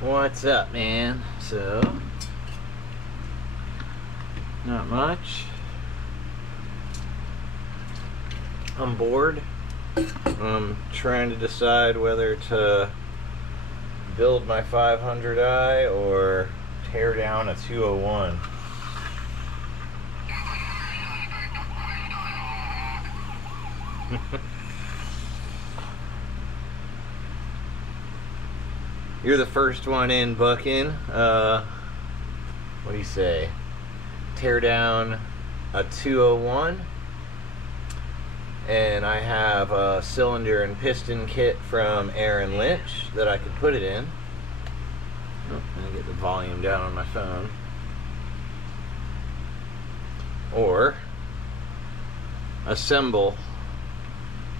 What's up, man? So, not much. I'm bored. I'm trying to decide whether to build my 500i or tear down a 201. You're the first one in, Buckin. What do you say? Tear down a 201. And I have a cylinder and piston kit from Aaron Lynch that I could put it in. Oh, I'm gonna get the volume down on my phone. Or assemble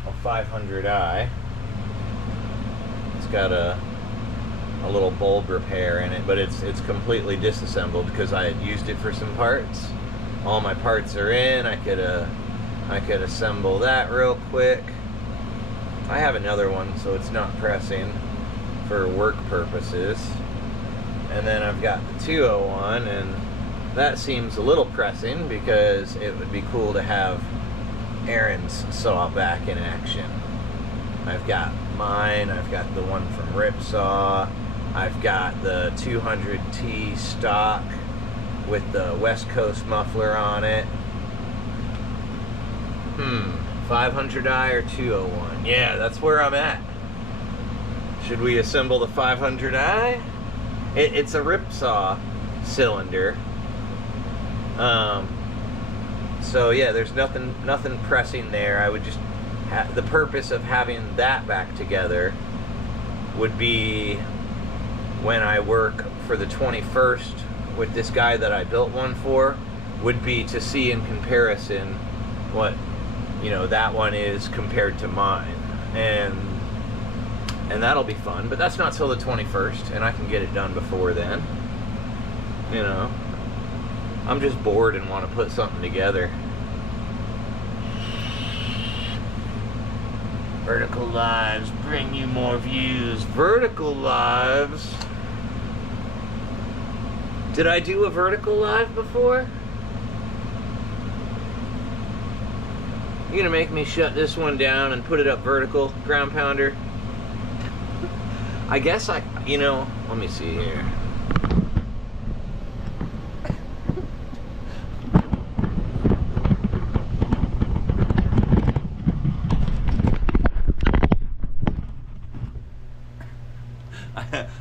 a 500i. It's got a little bulb repair in it, but it's completely disassembled because I had used it for some parts. All my parts are in. I could assemble that real quick. I have another one, so it's not pressing for work purposes. And then I've got the 201, and that seems a little pressing because it would be cool to have Aaron's saw back in action. I've got mine, I've got the one from Ripsaw, I've got the 200T stock with the West Coast muffler on it. 500i or 201? Yeah, that's where I'm at. Should we assemble the 500i? It's a Ripsaw cylinder. So yeah, there's nothing pressing there. I would just the purpose of having that back together would be when I work for the 21st with this guy that I built one for, would be to see in comparison what, you know, that one is compared to mine, and that'll be fun. But that's not till the 21st, and I can get it done before then. You know, I'm just bored and want to put something together. Vertical Lives bring you more views. Vertical Lives. Did I do a Vertical Live before? You gonna make me shut this one down and put it up vertical, ground pounder? I guess you know, let me see here.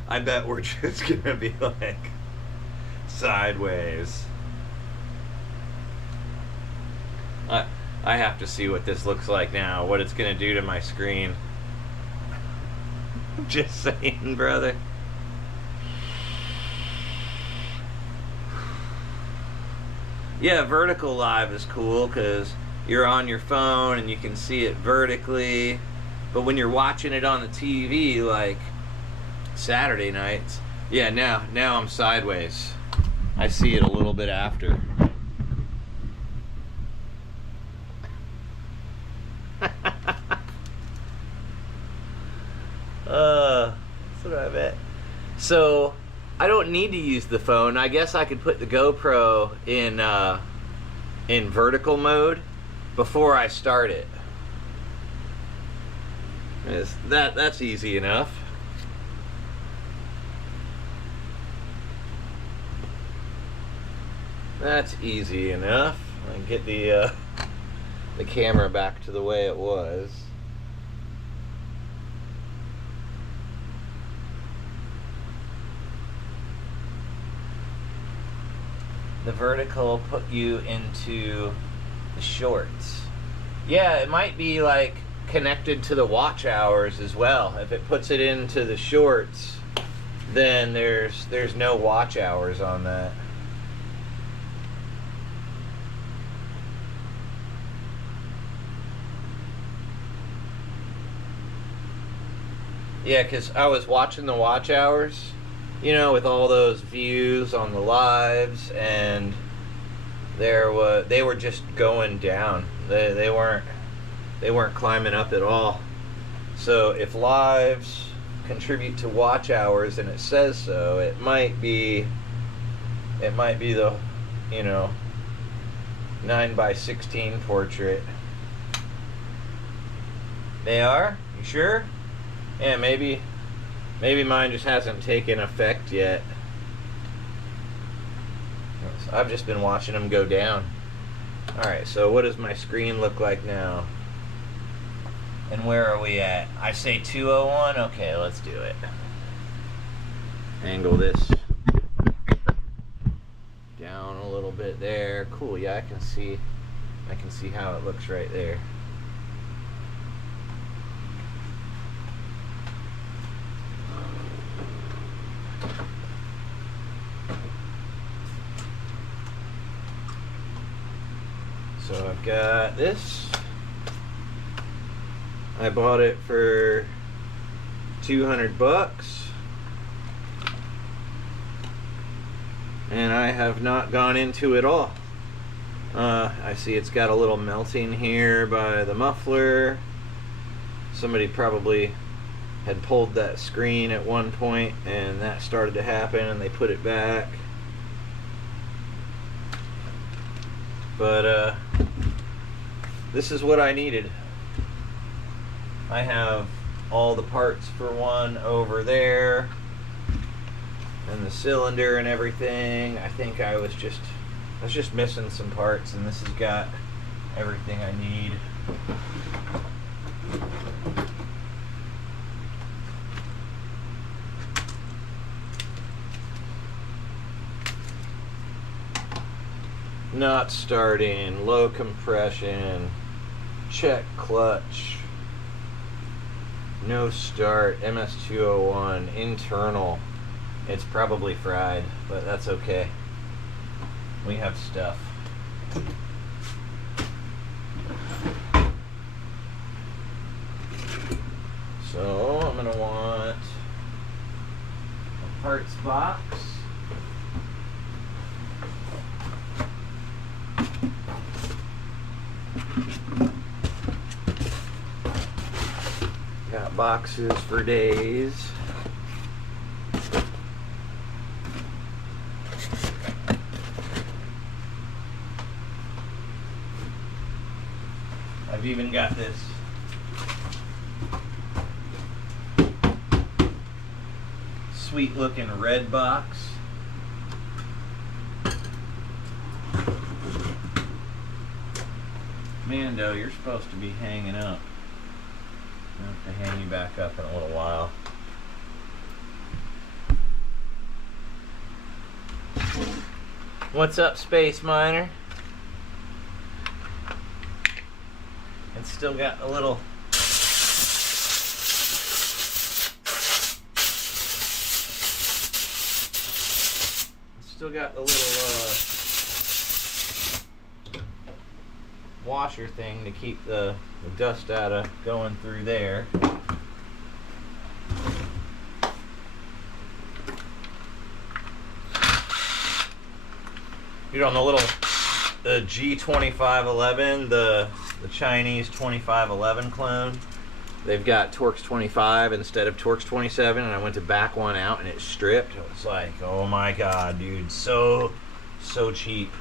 I bet we're just gonna be like sideways. I have to see what this looks like now, what it's gonna do to my screen. Just saying, brother. Yeah, Vertical Live is cool because you're on your phone and you can see it vertically, but when you're watching it on the TV, like Saturday nights, yeah, now I'm sideways. I see it a little bit after. That's what I bet. So I don't need to use the phone. I guess I could put the GoPro in vertical mode before I start it. That's easy enough. That's easy enough. I can get the camera back to the way it was. The vertical put you into the shorts. Yeah, it might be like connected to the watch hours as well. If it puts it into the shorts, then there's no watch hours on that. Yeah, because I was watching the watch hours, you know, with all those views on the lives, and they were just going down. They weren't climbing up at all. So if lives contribute to watch hours, and it says so. It might be the, you know, 9:16 portrait. They are? You sure? Yeah, maybe mine just hasn't taken effect yet. I've just been watching them go down. Alright, so what does my screen look like now? And where are we at? I say 201? Okay, let's do it. Angle this down a little bit there. Cool, yeah, I can see how it looks right there. So I've got this. I bought it for $200, and I have not gone into it all. I see it's got a little melting here by the muffler. Somebody probably had pulled that screen at one point and that started to happen and they put it back. But this is what I needed. I have all the parts for one over there and the cylinder and everything. I think I was just missing some parts, and this has got everything I need. Not starting, low compression, check clutch, no start, MS201, internal. It's probably fried, but that's okay. We have stuff. So I'm gonna want a parts box. Got boxes for days. I've even got this sweet looking red box. Mando, you're supposed to be hanging up. I'll have to hang you back up in a little while. What's up, Space Miner? It's still got a little washer thing to keep the dust out of going through there. You know, on the little G2511, the Chinese 2511 clone, they've got Torx 25 instead of Torx 27, and I went to back one out and it stripped. It was like, oh my god, dude, so cheap.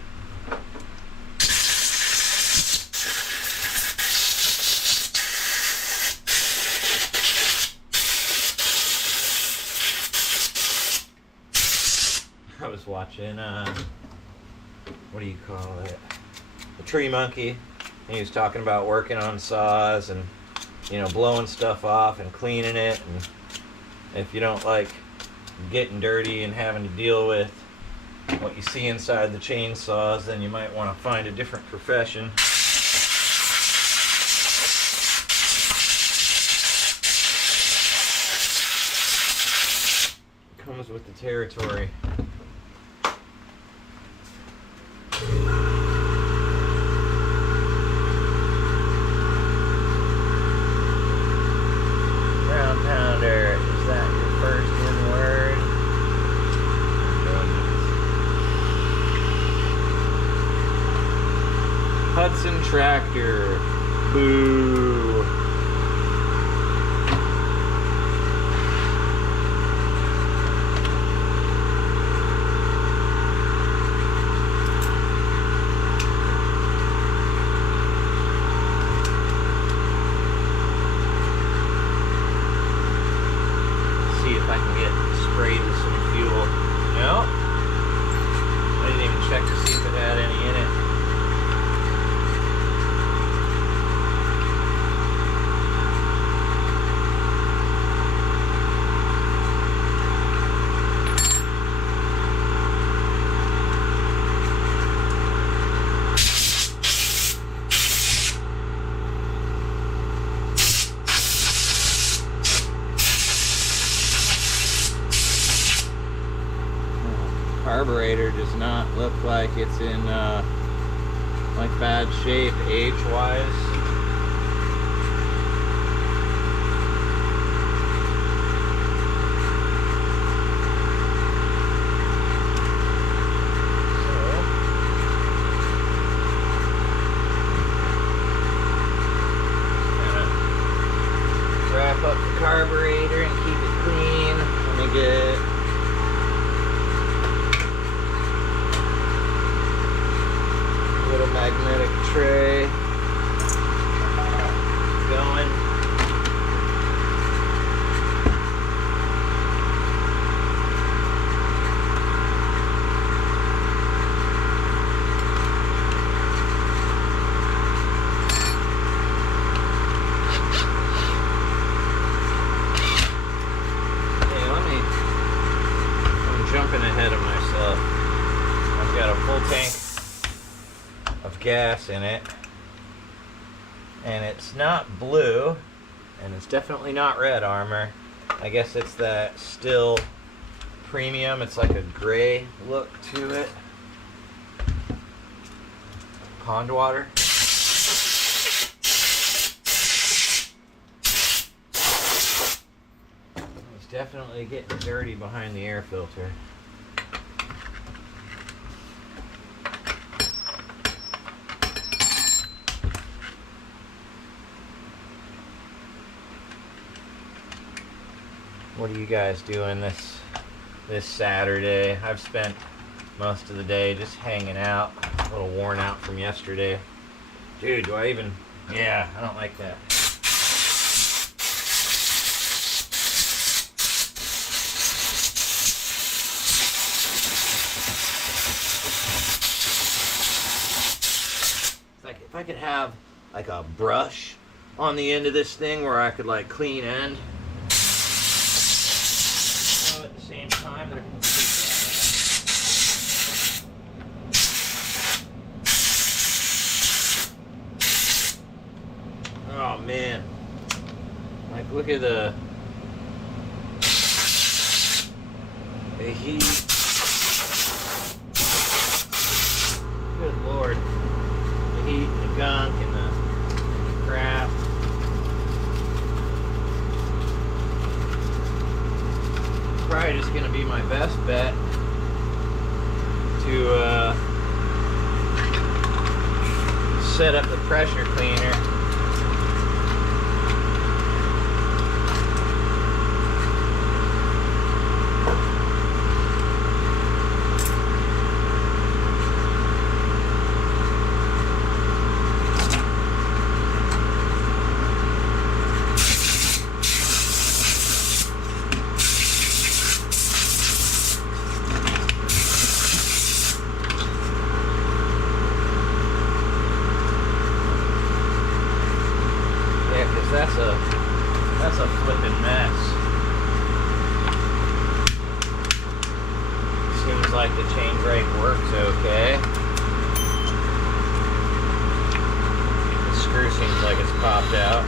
I was watching, what do you call it? The Tree Monkey. And he was talking about working on saws and, you know, blowing stuff off and cleaning it. And if you don't like getting dirty and having to deal with what you see inside the chainsaws, then you might want to find a different profession. It comes with the territory. Hudson Tractor. Boo. if I can get sprayed with some fuel. No. I didn't even check to see if it had any in it. Carburetor does not look like it's in like bad shape age-wise. So, wrap up the carburetor and keep it clean. Let me get magnetic tray going. Hey, I'm jumping ahead of myself. I've got a full tank of gas in it, and it's not blue, and it's definitely not red armor. I guess it's that Still premium. It's like a gray look to it. Pond water. It's definitely getting dirty behind the air filter. What are you guys doing this Saturday? I've spent most of the day just hanging out, a little worn out from yesterday. Dude, do I even... Yeah, I don't like that. It's like if I could have like a brush on the end of this thing where I could like clean end. At the same time, they're oh man, like look at the heat. Good lord, the heat and the gunk and the crap. Probably just going to be my best bet to set up the pressure cleaner. That's a flippin' mess. Seems like the chain brake works okay. The screw seems like it's popped out.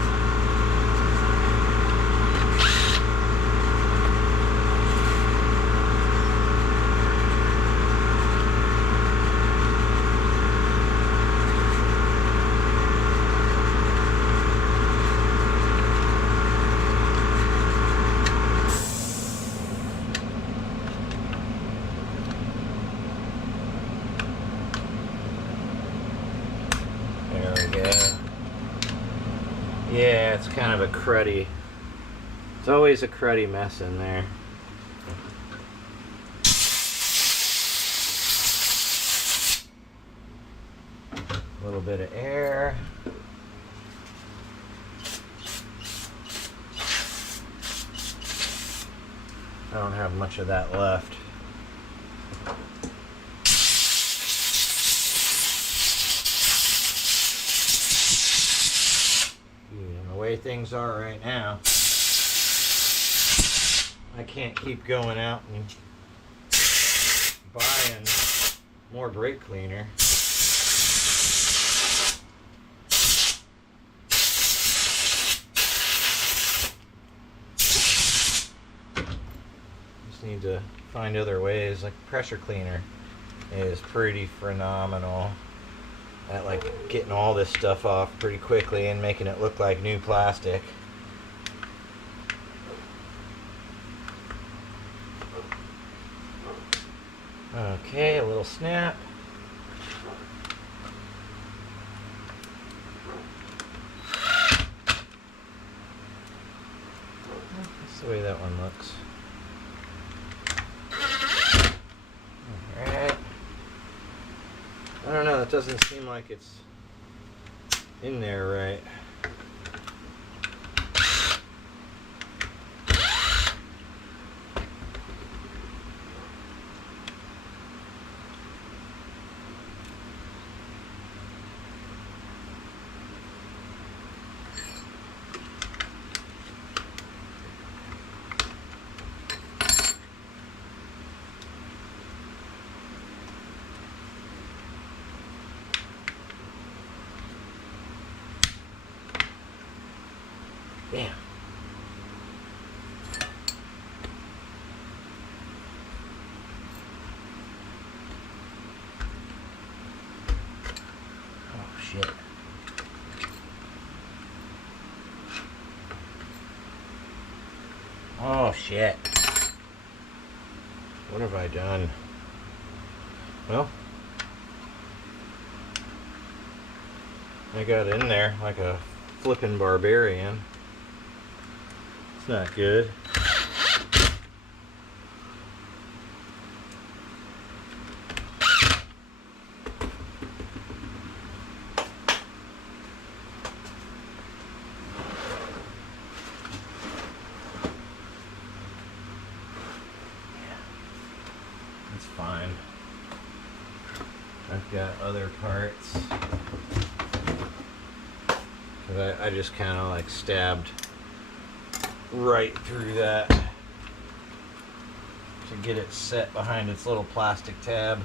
Yeah, it's kind of a cruddy. It's always a cruddy mess in there. A little bit of air. I don't have much of that left. And the way things are right now, I can't keep going out and buying more brake cleaner. Just need to find other ways. Like pressure cleaner is pretty phenomenal at like getting all this stuff off pretty quickly and making it look like new plastic. Okay, a little snap. That's the way that one looks. Alright. I don't know, that doesn't seem like it's in there right. Damn. Oh shit. Oh shit. What have I done? Well, I got in there like a flippin' barbarian. It's not good. It's fine. I've got other parts. Cause I just kind of like stabbed right through that to get it set behind its little plastic tab.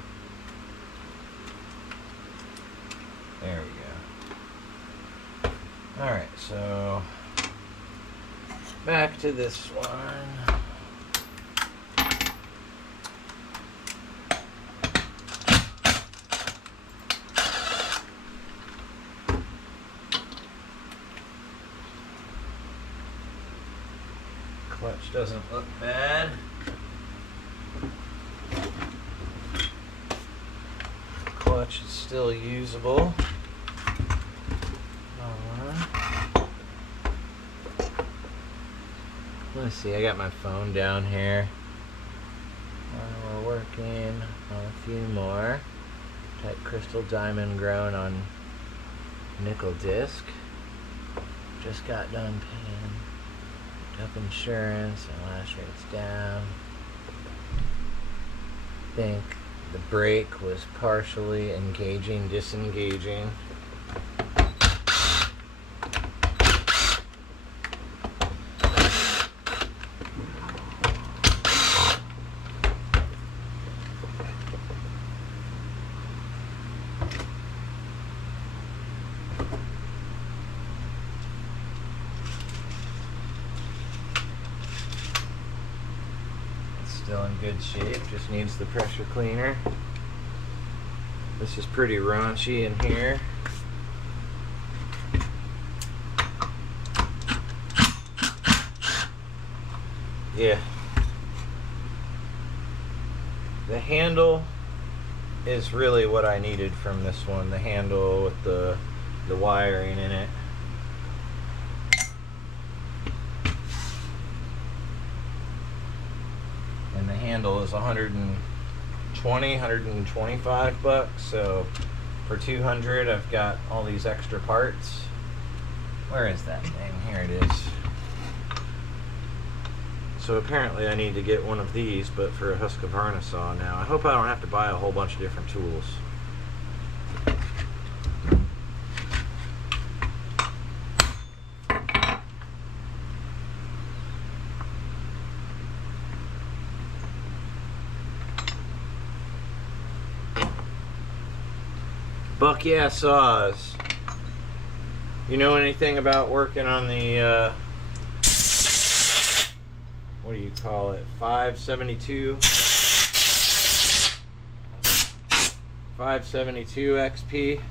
There we go. Alright, so back to this one. Clutch doesn't look bad. Clutch is still usable. Let's see, I got my phone down here. We're working on a few more. Type crystal diamond grown on nickel disc. Just got done paying. Up insurance and lash rates down. Think the brake was partially engaging, disengaging. Still in good shape, just needs the pressure cleaner. This is pretty raunchy in here. Yeah. The handle is really what I needed from this one. The handle with the wiring in it. And the handle is 125 bucks. So for 200, I've got all these extra parts. Where is that thing? Here it is. So apparently I need to get one of these, but for a Husqvarna saw now. I hope I don't have to buy a whole bunch of different tools. Buck yeah saws. You know anything about working on the what do you call it? 572 XP.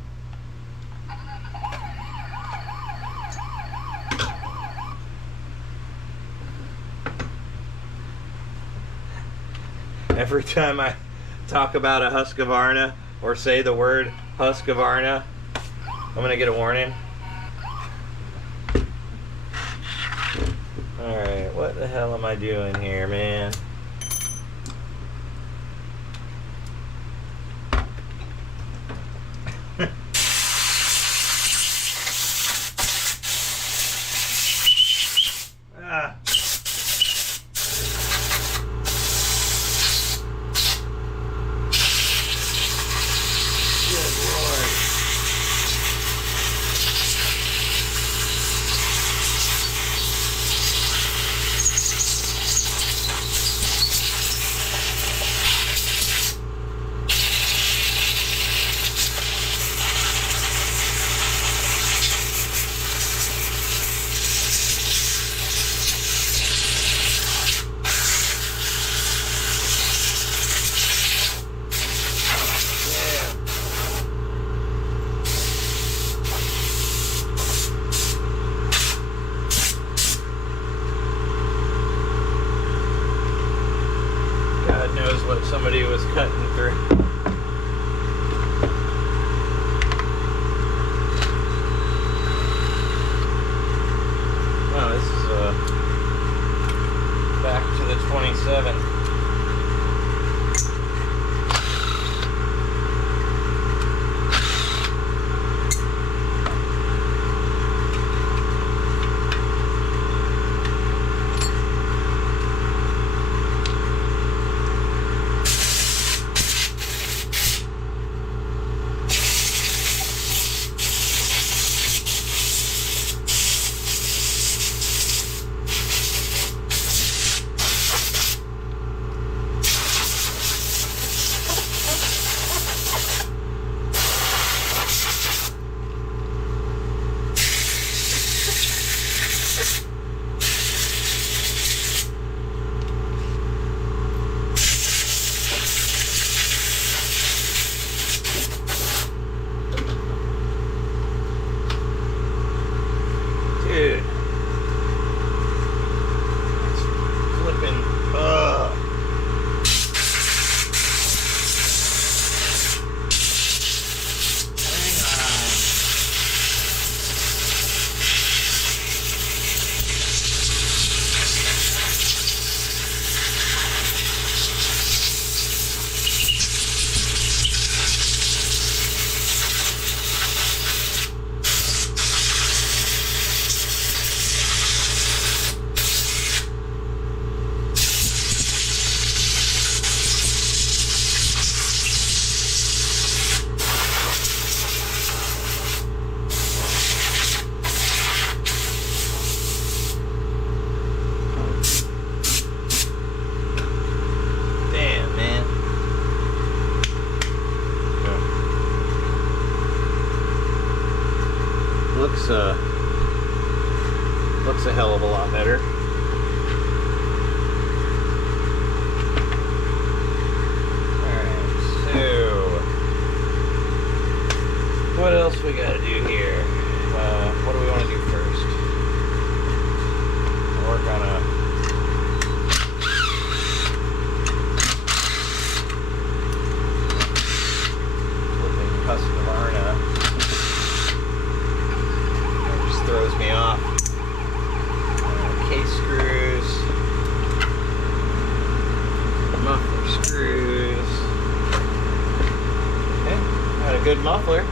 Every time I talk about a Husqvarna or say the word Husqvarna, I'm gonna get a warning. Alright, what the hell am I doing here, man? Ah. Good Lord. God knows what somebody was cutting through. Oh, this is back to the 27. Dude. It's flipping. Hang on. Looks a hell of a lot better. Alright, so what else we gotta do here? What do we want to do first? I'll work on a flipping Husqvarna. That just throws me off. Case screws, muffler screws. Okay, got a good muffler.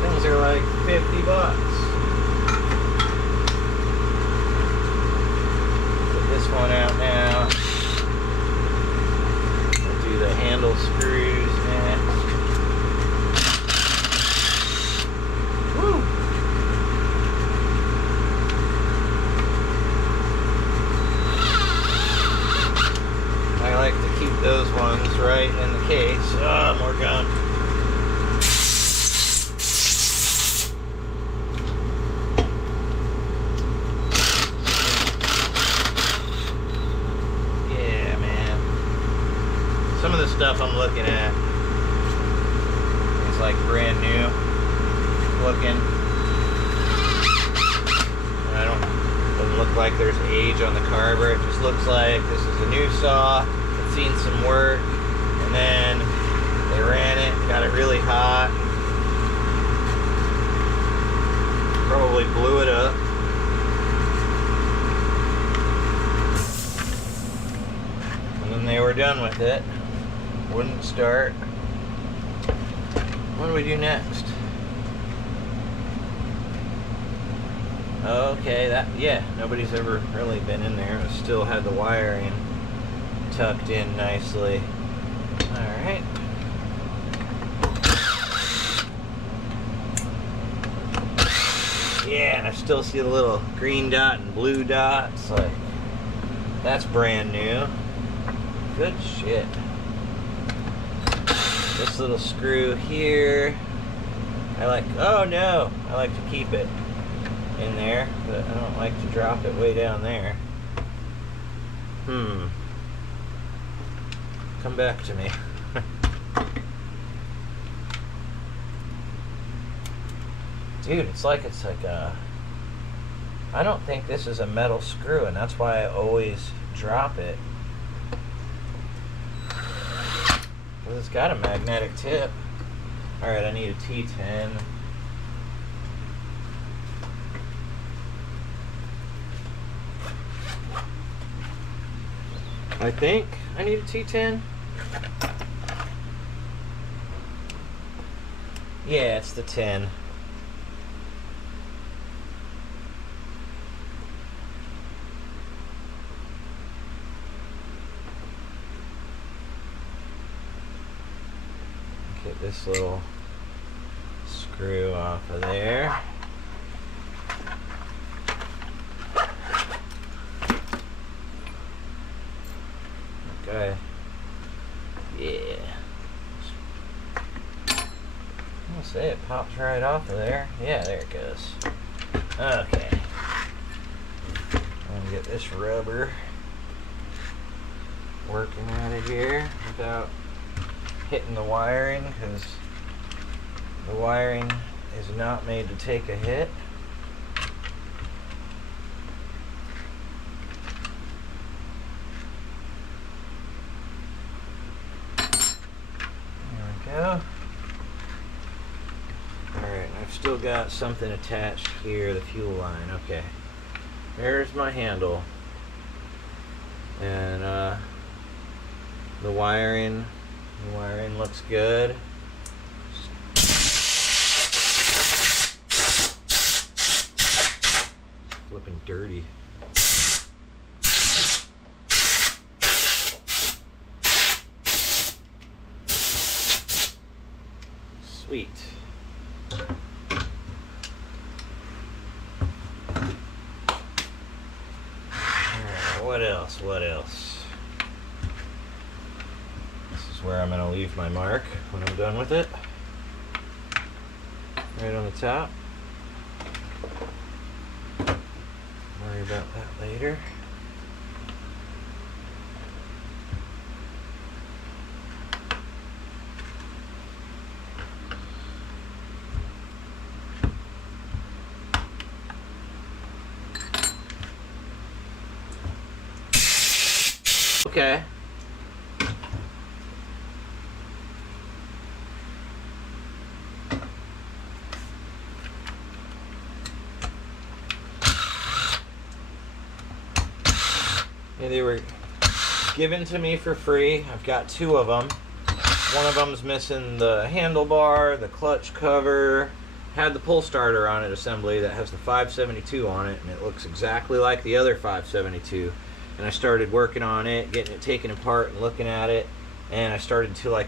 Things are like $50. Put this one out. ones right in the case. Ah, more gunk. Yeah, man. Some of the stuff I'm looking at is like brand new looking. And doesn't look like there's age on the carburetor. It just looks like this is a new saw. It's seen some work, and then they ran it, got it really hot, probably blew it up. And then they were done with it. Wouldn't start. What do we do next? Okay, yeah, nobody's ever really been in there. It still had the wiring tucked in nicely. Alright. Yeah, and I still see the little green dot and blue dots. Like, that's brand new. Good shit. This little screw here, I like to keep it in there, but I don't like to drop it way down there. Come back to me. Dude, it's like a, I don't think this is a metal screw, and that's why I always drop it. Well, it's got a magnetic tip. Alright, I need a T10. I think I need a T10. Yeah, it's the 10. Get this little screw off of there. Okay. Yeah. I'll say it pops right off of there. Yeah, there it goes. Okay. I'm gonna get this rubber working out of here without hitting the wiring, because the wiring is not made to take a hit. Go. Alright, I've still got something attached here, the fuel line. Okay. There's my handle. And the wiring looks good. Flipping dirty. Sweet. What else? What else? This is where I'm going to leave my mark when I'm done with it. Right on the top. Worry about that later. Okay. Yeah, they were given to me for free. I've got 2 of them. One of them's missing the handlebar, the clutch cover. Had the pull starter on it assembly that has the 572 on it, and it looks exactly like the other 572. And I started working on it, getting it taken apart and looking at it, and I started to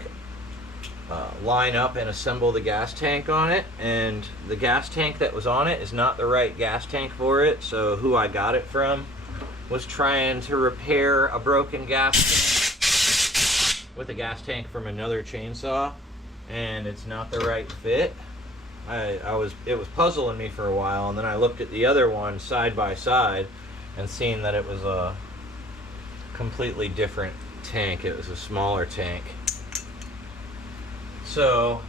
line up and assemble the gas tank on it, and the gas tank that was on it is not the right gas tank for it. So who I got it from was trying to repair a broken gas tank with a gas tank from another chainsaw, and it's not the right fit. It was puzzling me for a while, and then I looked at the other one side by side and seen that it was a completely different tank. It was a smaller tank. So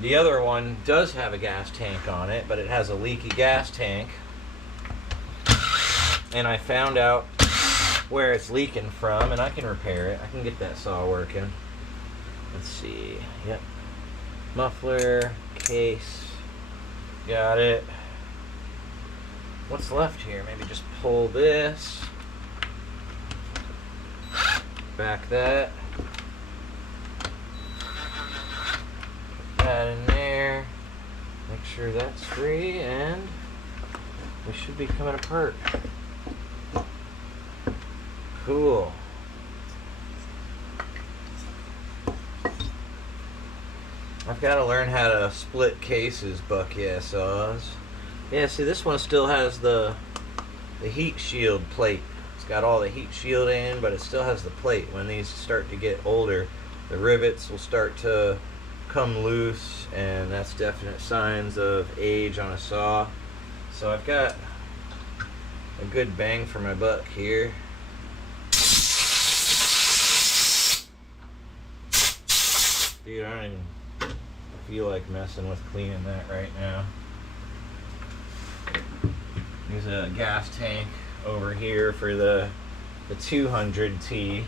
the other one does have a gas tank on it, but it has a leaky gas tank. And I found out where it's leaking from, and I can repair it. I can get that saw working. Let's see. Yep. Muffler, case. Got it. What's left here? Maybe just pull this. Back that. Put that in there. Make sure that's free, and we should be coming apart. Cool. I've got to learn how to split cases, buck yeah saws. Yeah, see, this one still has the heat shield plate. It's got all the heat shield in, but it still has the plate. When these start to get older, the rivets will start to come loose, and that's definite signs of age on a saw. So I've got a good bang for my buck here. Dude, I don't even feel like messing with cleaning that right now. There's a gas tank over here for the 200T.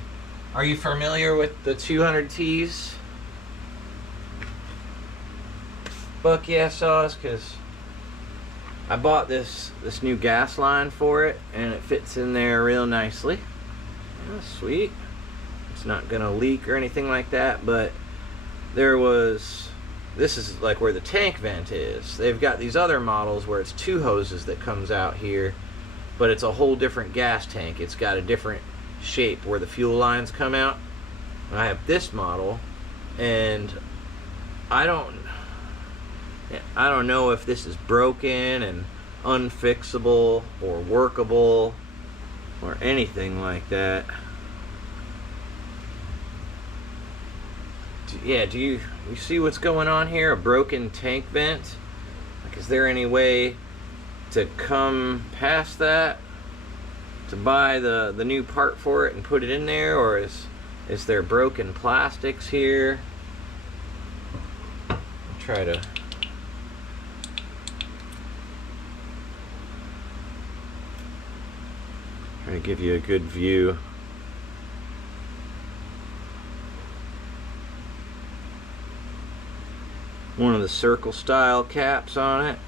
Are you familiar with the 200Ts? Buck yeah saws, because I bought this new gas line for it, and it fits in there real nicely. Oh, sweet. It's not gonna leak or anything like that, but this is like where the tank vent is. They've got these other models where it's two hoses that comes out here, but it's a whole different gas tank. It's got a different shape where the fuel lines come out. And I have this model, and I don't know if this is broken and unfixable or workable or anything like that. Yeah, do you see what's going on here? A broken tank vent? Like, is there any way to come past that, to buy the new part for it and put it in there, or is there broken plastics here? I'll try to give you a good view. One of the circle style caps on it.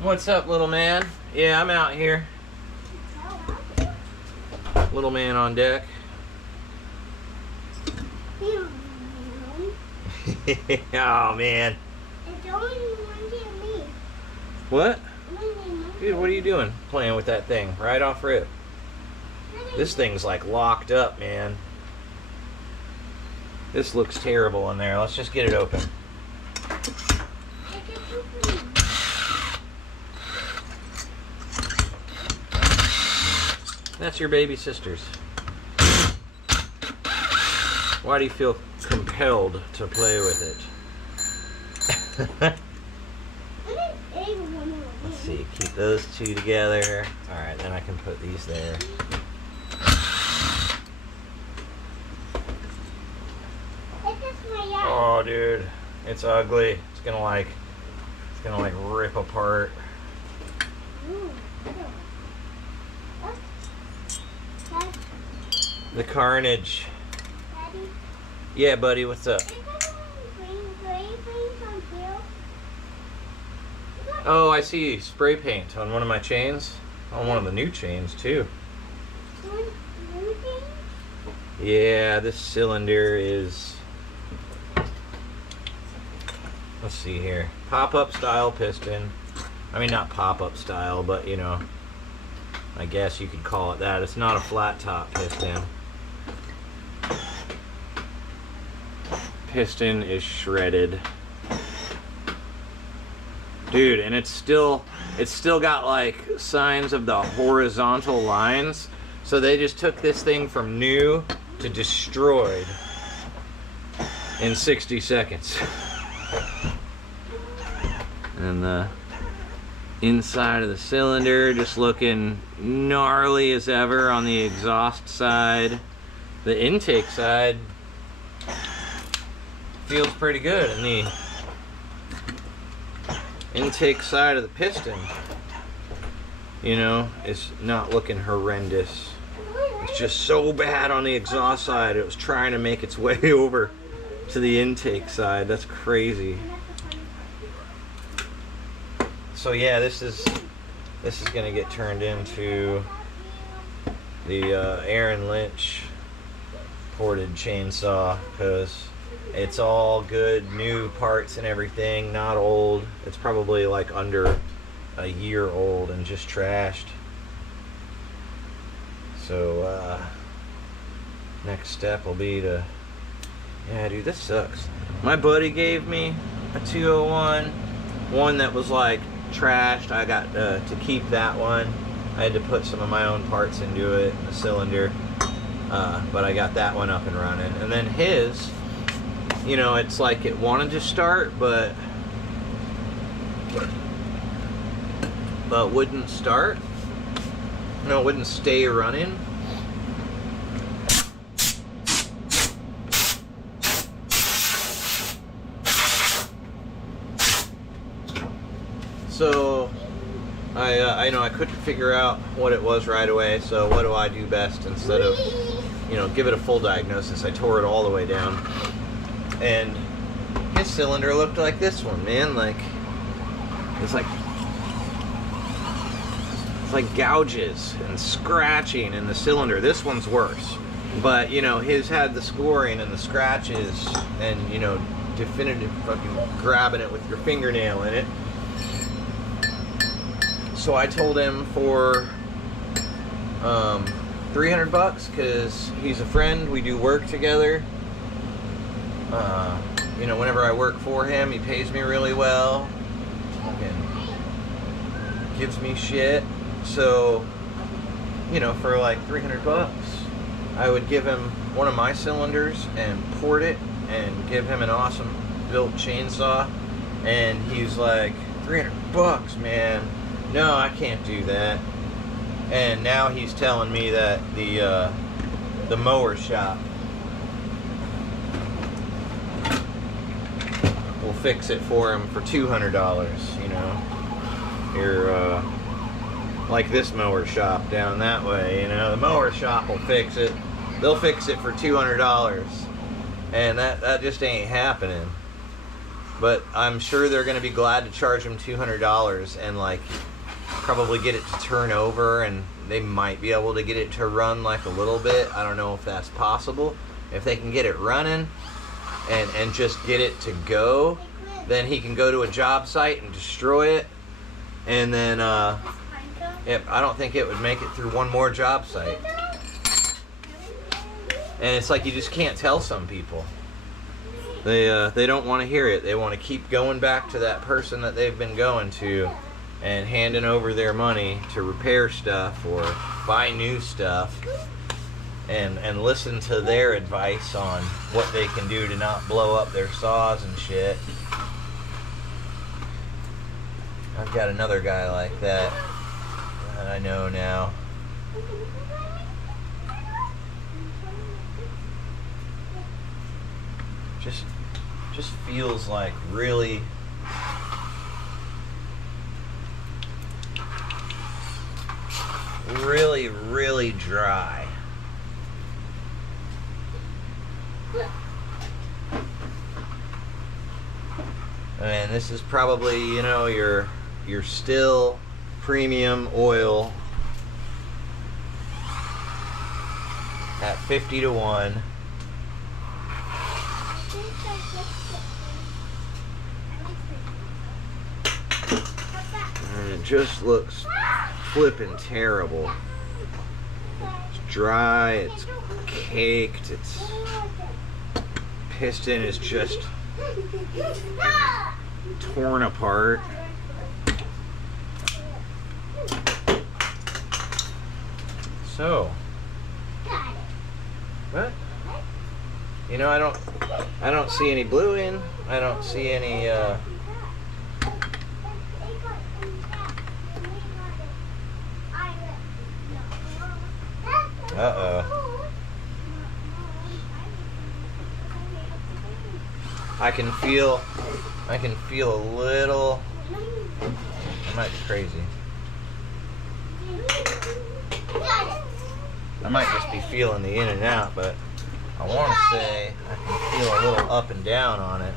What's up, little man? Yeah, I'm out here. Little man on deck. Oh man. What? Dude, what are you doing? Playing with that thing right off rip. This thing's like locked up, man. This looks terrible in there. Let's just get it open. That's your baby sister's. Why do you feel compelled to play with it? Let's see, keep those two together. Alright, then I can put these there. Oh dude, it's ugly. It's gonna like rip apart. The carnage. Daddy? Yeah, buddy, what's up? Oh, I see spray paint on one of my chains. On one of the new chains too. Yeah, this cylinder is, let's see here, pop-up style piston. I mean, not pop-up style, but you know, I guess you could call it that. It's not a flat top piston. Piston is shredded. Dude, and it's still got like signs of the horizontal lines. So they just took this thing from new to destroyed in 60 seconds. And the inside of the cylinder just looking gnarly as ever on the exhaust side. The intake side feels pretty good, and the intake side of the piston, you know, is not looking horrendous. It's just so bad on the exhaust side. It was trying to make its way over to the intake side. That's crazy. So yeah, this is gonna get turned into the Aaron Lynch ported chainsaw, because it's all good, new parts and everything, not old. It's probably like under a year old and just trashed. So next step will be to, yeah, dude, this sucks. My buddy gave me a 201, one that was like trashed. I got to keep that one. I had to put some of my own parts into it, the cylinder, but I got that one up and running. And then his, you know, it's like it wanted to start, but wouldn't start. No, it wouldn't stay running. So I know I couldn't figure out what it was right away. So what do I do best? Instead of, you know, give it a full diagnosis, I tore it all the way down. And his cylinder looked like this one, man. Like it's like gouges and scratching in the cylinder. This one's worse, but you know, his had the scoring and the scratches, and you know, definitive fucking grabbing it with your fingernail in it. So I told him for $300, because he's a friend, we do work together. You know, whenever I work for him, he pays me really well and gives me shit. So, you know, for like $300, I would give him one of my cylinders and port it and give him an awesome built chainsaw. And he's like, $300, man. No, I can't do that. And now he's telling me that the mower shop will fix it for him for $200. You know, you're like this mower shop down that way. You know, the mower shop will fix it. They'll fix it for $200, and that just ain't happening. But I'm sure they're going to be glad to charge him $200 and like probably get it to turn over, and they might be able to get it to run like a little bit. I don't know if that's possible. If they can get it running and just get it to go, then he can go to a job site and destroy it. And then I don't think it would make it through one more job site. And it's like you just can't tell some people. They don't want to hear it. They want to keep going back to that person that they've been going to and handing over their money to repair stuff or buy new stuff, and listen to their advice on what they can do to not blow up their saws and shit. I've got another guy like that I know now. Just feels like really dry. And this is probably, you know, your still premium oil at 50 to 1. And it just looks flipping terrible. It's dry, it's caked, its piston is just torn apart. So, what? You know, I don't see any blue in. I don't see any uh-oh. I can feel a little. I might be crazy. I might just be feeling the in and out, but I want to say I can feel a little up and down on it.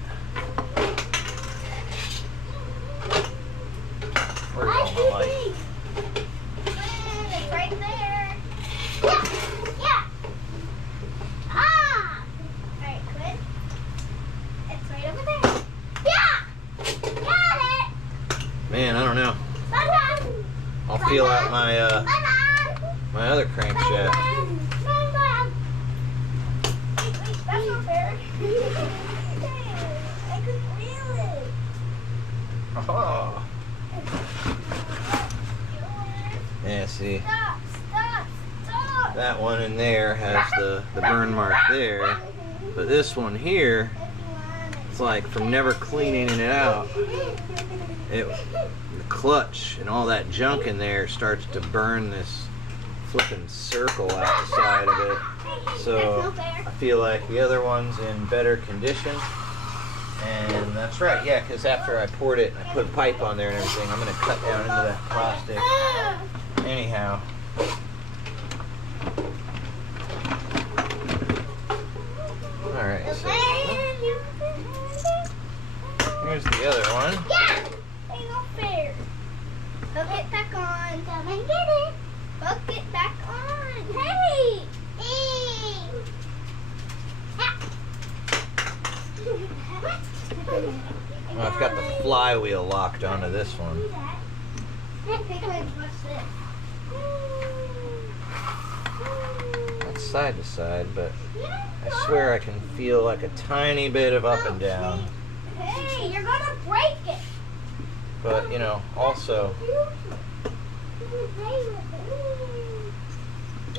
Where's all my light? It's right there. Yeah. Yeah. Ah. Alright, quit. It's right over there. Yeah. Got it. Man, I don't know. I'll feel out my my other crankshaft. That's not fair. I could feel it. Oh. Yeah, see. Stop, stop, stop. That one in there has the burn mark there. But this one here, it's like from never cleaning it out, the clutch and all that junk in there starts to burn this flipping circle out the side of it. So I feel like the other one's in better condition. And that's right, yeah, because after I poured it and I put a pipe on there and everything, I'm going to cut down into that plastic. Anyhow. Alright, so here's the other one. Yeah! Ain't no fair. Hook it back on. Come and get it. Hook it back on. Hey! Well, I've got the flywheel locked onto this one. That's side to side, but I swear I can feel like a tiny bit of up and down. Hey, you're gonna break it. But, you know, also,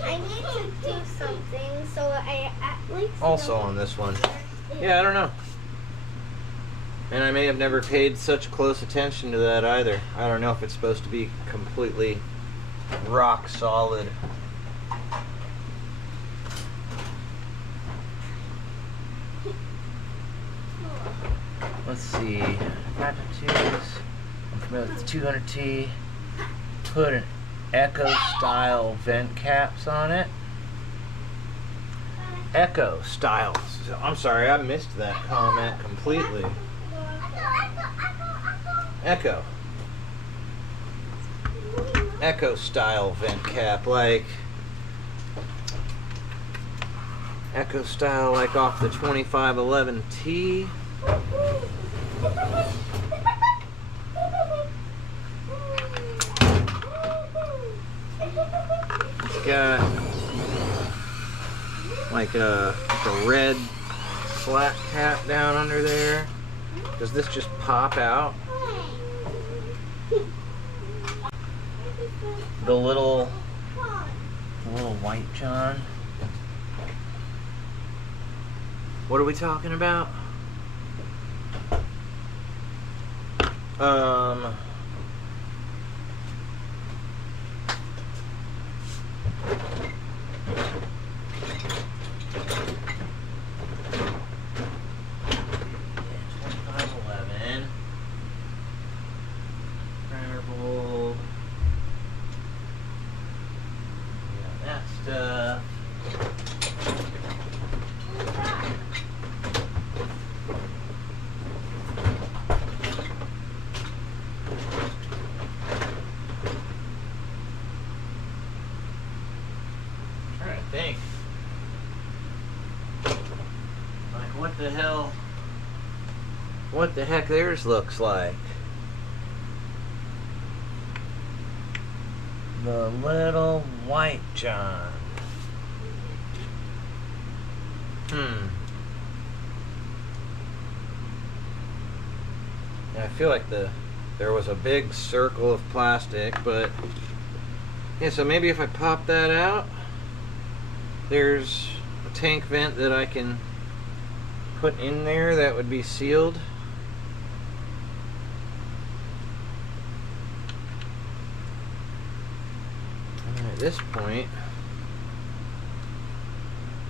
I need to do something so I at least also on this one. Yeah, I don't know. And I may have never paid such close attention to that either. I don't know if it's supposed to be completely rock solid. Let's see. Attitudes. I'm familiar with the 200T. Put an Echo style vent caps on it. Echo style. I'm sorry, I missed that comment completely. Echo. Echo style vent cap, like Echo style, like off the 2511T. It's got like a red flat cap down under there. Does this just pop out? The little white John. What are we talking about? Think. Like what the heck theirs looks like. The little white John. And I feel like there was a big circle of plastic, but Yeah, so maybe if I pop that out, there's a tank vent that I can put in there that would be sealed. And at this point,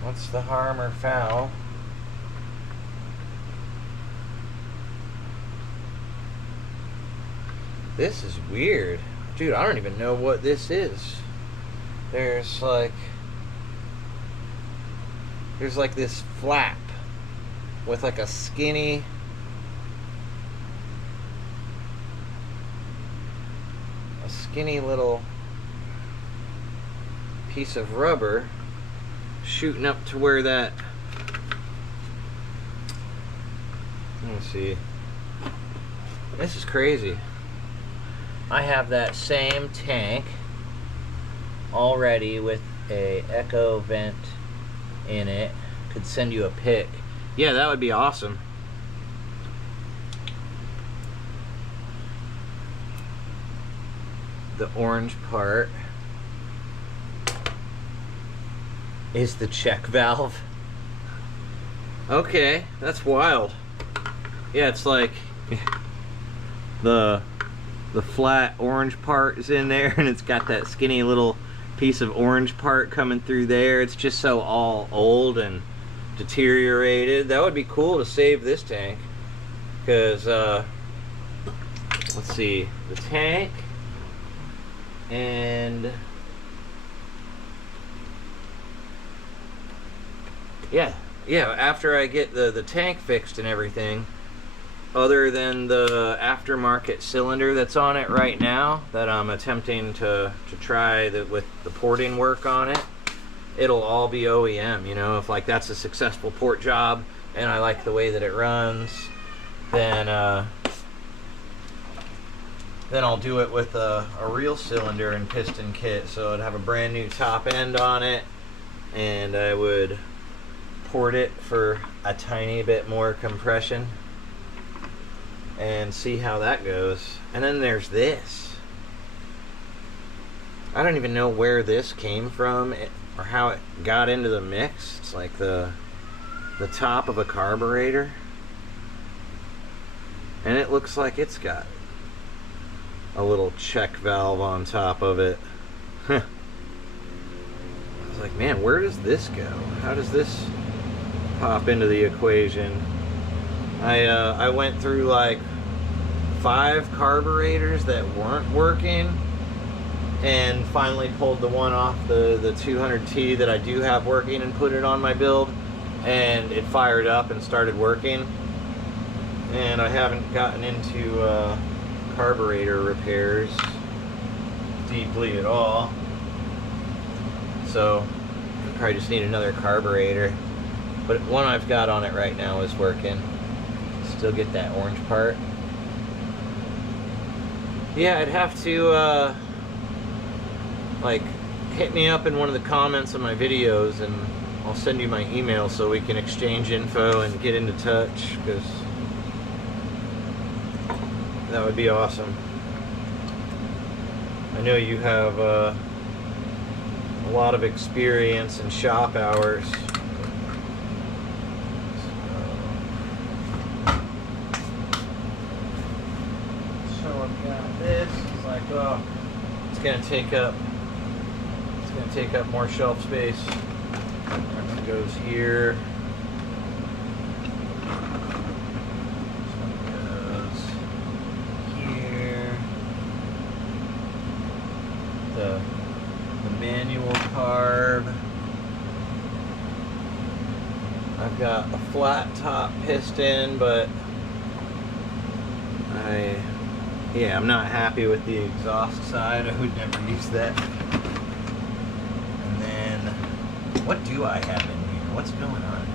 what's the harm or foul? This is weird. Dude, I don't even know what this is. There's like this flap with like a skinny little piece of rubber shooting up to where that, let me see, this is crazy. I have that same tank already with a echo vent in it. Could send you a pic. Yeah, that would be awesome. The orange part is the check valve. Okay, that's wild. Yeah, it's like the flat orange part is in there, and it's got that skinny little piece of orange part coming through there. It's just so all old and deteriorated. That would be cool to save this tank, because let's see, the tank and yeah, after I get the tank fixed and everything, other than the aftermarket cylinder that's on it right now that I'm attempting to try with the porting work on it, it'll all be OEM. You know, if like that's a successful port job and I like the way that it runs, then I'll do it with a real cylinder and piston kit, so it'd have a brand new top end on it, and I would port it for a tiny bit more compression and see how that goes. And then there's this. I don't even know where this came from or how it got into the mix. It's like the top of a carburetor, and it looks like it's got a little check valve on top of it. I was like, man, where does this go? How does this pop into the equation? I went through like 5 carburetors that weren't working, and finally pulled the one off the 200T that I do have working and put it on my build, and it fired up and started working. And I haven't gotten into carburetor repairs deeply at all, so I probably just need another carburetor. But one I've got on it right now is working. Still get that orange part. Yeah, I'd have to like hit me up in one of the comments on my videos, and I'll send you my email so we can exchange info and get into touch, because that would be awesome. I know you have a lot of experience in shop hours. So I've got this. It's like, oh, it's gonna take up more shelf space. That one goes here. The manual carb. I've got a flat top piston, but I'm not happy with the exhaust side. I would never use that. And then, what do I have in here? What's going on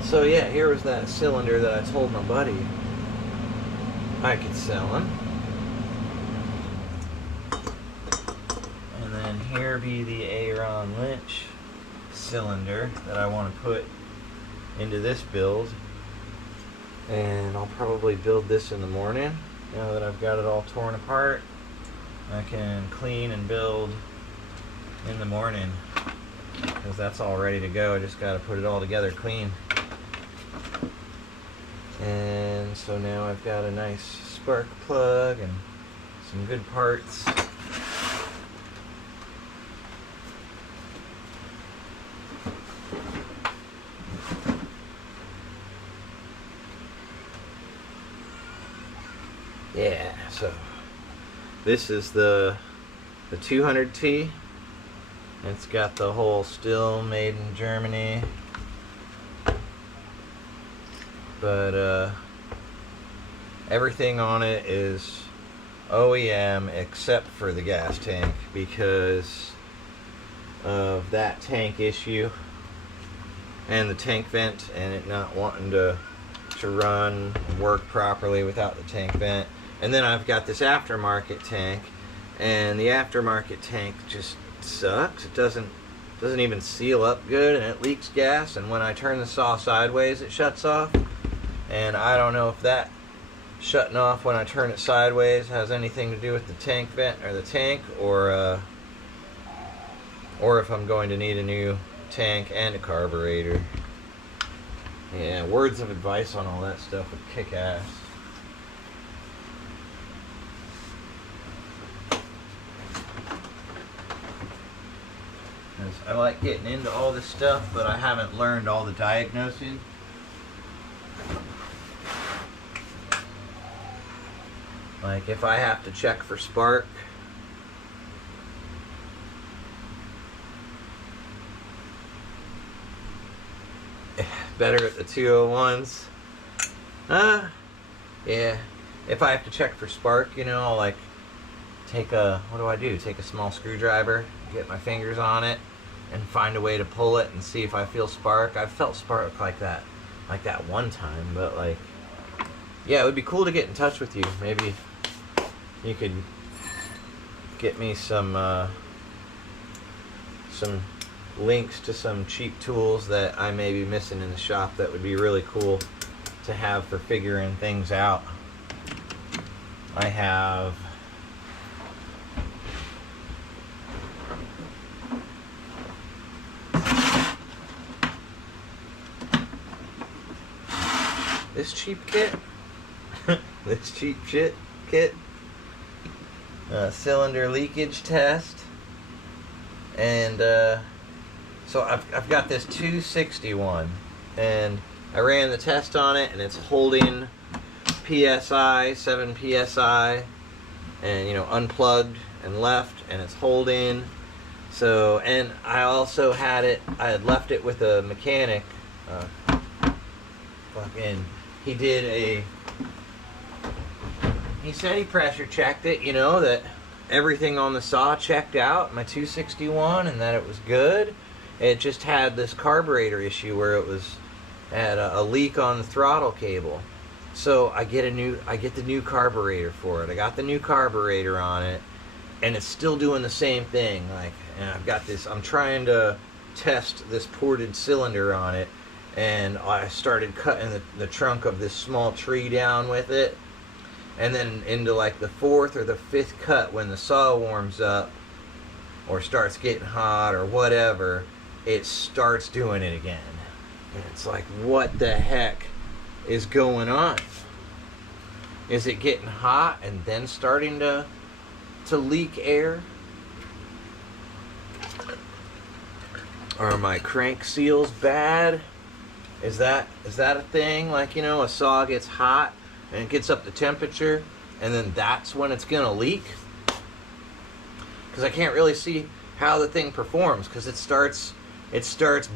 here? So yeah, here was that cylinder that I told my buddy I could sell him. And then here be the Aaron Lynch cylinder that I want to put into this build. And I'll probably build this in the morning. Now that I've got it all torn apart, I can clean and build in the morning, because that's all ready to go. I just got to put it all together clean. And so now I've got a nice spark plug and some good parts. Yeah, so this is the 200T. It's got the whole still made in Germany, but everything on it is OEM except for the gas tank, because of that tank issue and the tank vent, and it not wanting to run and work properly without the tank vent. And then I've got this aftermarket tank, and the aftermarket tank just sucks. It doesn't even seal up good, and it leaks gas, and when I turn the saw sideways it shuts off. And I don't know if that shutting off when I turn it sideways has anything to do with the tank vent or the tank, or if I'm going to need a new tank and a carburetor. Yeah, words of advice on all that stuff would kick ass. I like getting into all this stuff, but I haven't learned all the diagnosing. Like if I have to check for spark, better at the 201s. Yeah. If I have to check for spark, you know, I'll like take a, what do I do? Take a small screwdriver, get my fingers on it, and find a way to pull it and see if I feel spark. I've felt spark like that one time, but like, yeah, it would be cool to get in touch with you. Maybe you could get me some links to some cheap tools that I may be missing in the shop that would be really cool to have for figuring things out. I have this cheap kit, this cheap shit kit, cylinder leakage test, and so I've got this 261, and I ran the test on it, and it's holding PSI, 7 PSI, and you know, unplugged and left, and it's holding. So, and I also had it, I had left it with a mechanic, he said he pressure checked it, you know, that everything on the saw checked out, my 261, and that it was good. It just had this carburetor issue where it had a leak on the throttle cable. So I get the new carburetor for it. I got the new carburetor on it, and it's still doing the same thing. Like, and I've got this, I'm trying to test this ported cylinder on it, and I started cutting the trunk of this small tree down with it, and then into like the 4th or the 5th cut, when the saw warms up or starts getting hot or whatever, it starts doing it again. And it's like, what the heck is going on? Is it getting hot and then starting to leak air? Are my crank seals bad? Is that a thing? Like, you know, a saw gets hot and it gets up to temperature, and then that's when it's gonna leak? Because I can't really see how the thing performs, because it starts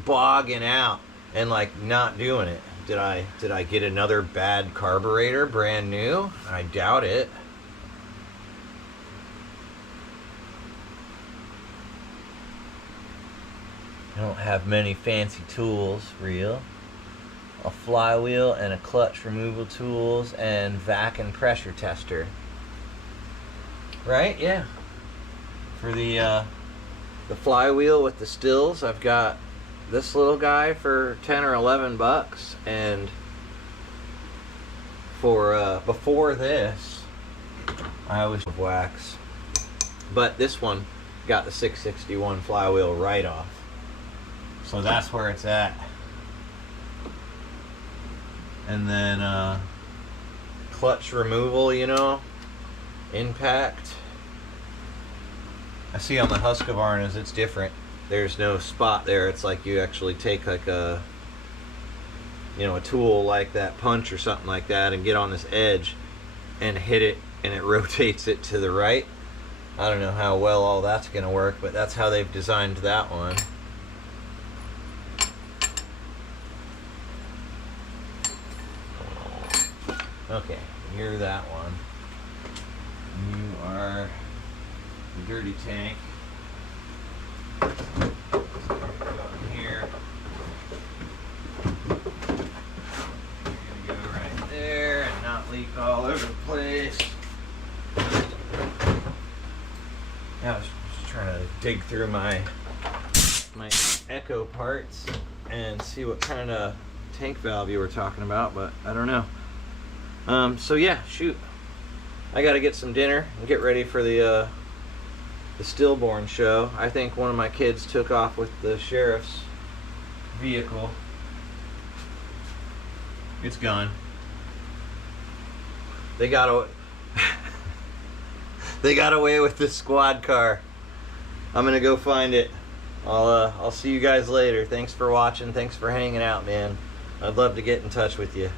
bogging out and like not doing it. Did I get another bad carburetor, brand new? I doubt it. I don't have many fancy tools, real. A flywheel and a clutch removal tools and vac and pressure tester. Right? Yeah. For the flywheel with the stills, I've got this little guy for 10 or 11 bucks, and for before this I always have wax. But this one got the 661 flywheel right off. So that's where it's at. And then clutch removal, you know, impact. I see on the Husqvarnas it's different. There's no spot there. It's like you actually take like a, you know, a tool like that punch or something like that and get on this edge and hit it, and it rotates it to the right. I don't know how well all that's gonna work, but that's how they've designed that one. Okay, you're that one. You are the dirty tank. Go in here. You're gonna go right there and not leak all over the place. I was just trying to dig through my Echo parts and see what kind of tank valve you were talking about, but I don't know. So yeah, shoot. I gotta get some dinner and get ready for the stillborn show. I think one of my kids took off with the sheriff's vehicle. It's gone. They got they got away with the squad car. I'm gonna go find it. I'll see you guys later. Thanks for watching. Thanks for hanging out, man. I'd love to get in touch with you.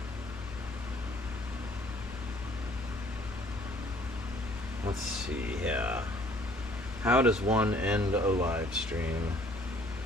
Let's see, yeah. How does one end a live stream?